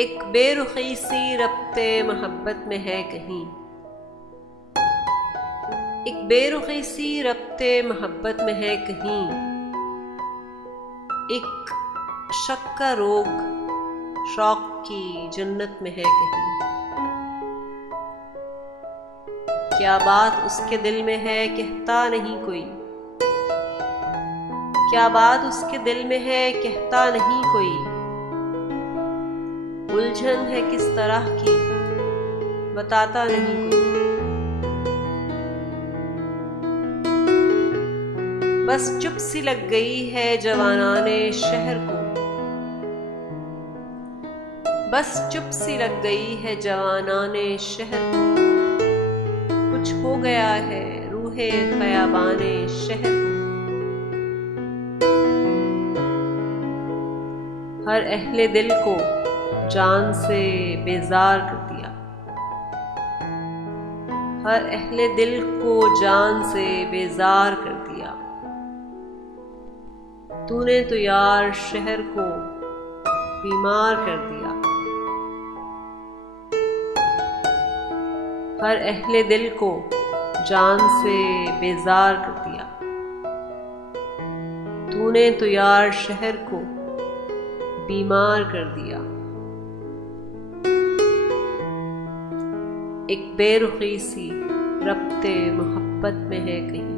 एक बेरुखी सी रब्ते मोहब्बत में है कहीं, एक बेरुखी सी रब्ते मोहब्बत में है कहीं, एक शक का रोग शौक की जन्नत में है कहीं। क्या बात उसके दिल में है कहता नहीं कोई, क्या बात उसके दिल में है कहता नहीं कोई। उलझन है किस तरह की बताता नहीं कोई। बस चुप सी लग गई है जवानाने शहर को, बस चुप सी लग गई है जवानाने शहर को। कुछ हो गया है रूहे खयाबाने शहर को। हर अहले दिल को जान से बेजार कर दिया, हर अहले दिल को जान से बेजार कर दिया। तूने तो यार शहर को बीमार कर दिया, हर अहले दिल को जान से बेजार कर दिया। तूने तो यार शहर को बीमार कर दिया। एक बेरुखी सी रब्ते मोहब्बत में है कहीं।